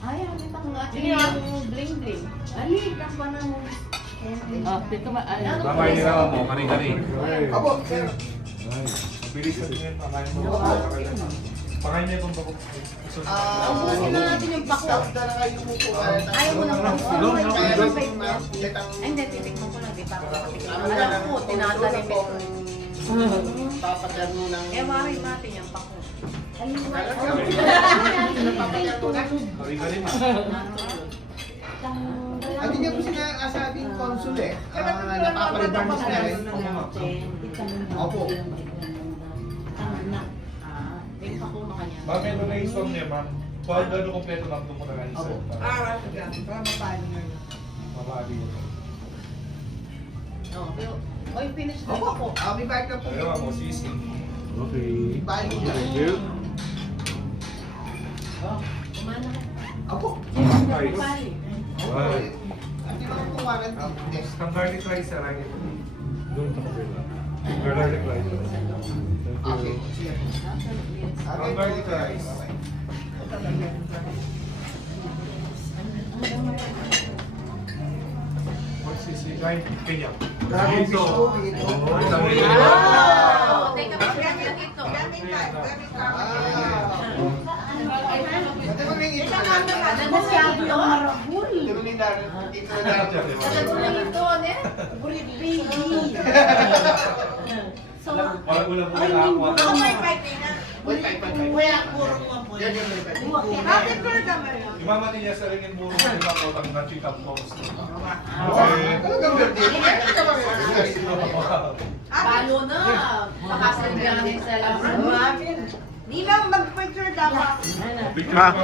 Ay, kita ko nga. Sige, yung bling-bling. Ali, kakpa na mo. Oh, dito ma... Mama, hindi na mo, kani-kani. Abo, sir. Bilis na din, pakain mo. Pakain niya itong bako. Ubusin na natin yung pako. Stop na lang kayo umupo. Ayaw mo ng pako. Silong, Ay, silong. ayaw mo Ay, Ay, hindi, titikman ko lang. Di pa ako nakatikim. Alam ko, tinatanim ito. Papagarno ng... Eh, mari natin yung pako. Kani-kani mo. Hindi niya po sinasabing consul eh. Napaparebarnis na rin. Opo. Yung pako mo kanya. Ma'am, ito na yung song niya, ma'am. Kung ano kompleto lang ito muna kayo Opo. Mabali yun. Oh, pero... Oy, finish na yung pako. Opo. I'll be back na po. Ayaw mo, sisi. Okay. Bye. Thank you. Kumana ka. Opo. Rice. Pali. Opo. Hindi naman po warranty test. Ang garlic rice, sir. Doon sa kabila. Garlic rice. Thank Okay. you. Sige. Ang garlic rice. What's this? Kain Kenya. Ito. Wow! Teka, pagkakit ito. Ito mo rin ito. Masyado yung marabul. Ito mo rin dahil. Ito na dahil. Tagal mo lang ito, ne? Bulit baby. So, Wala ulam mo na ako. Wait, wait, wait. Yan yung may pwede. Imamati niya sa ringin mo ng iba ko ang nachikap mo. Talagang birthday. palo na. Pakasal namin sa laban. Di lang mag-picture dapat. Picture ko.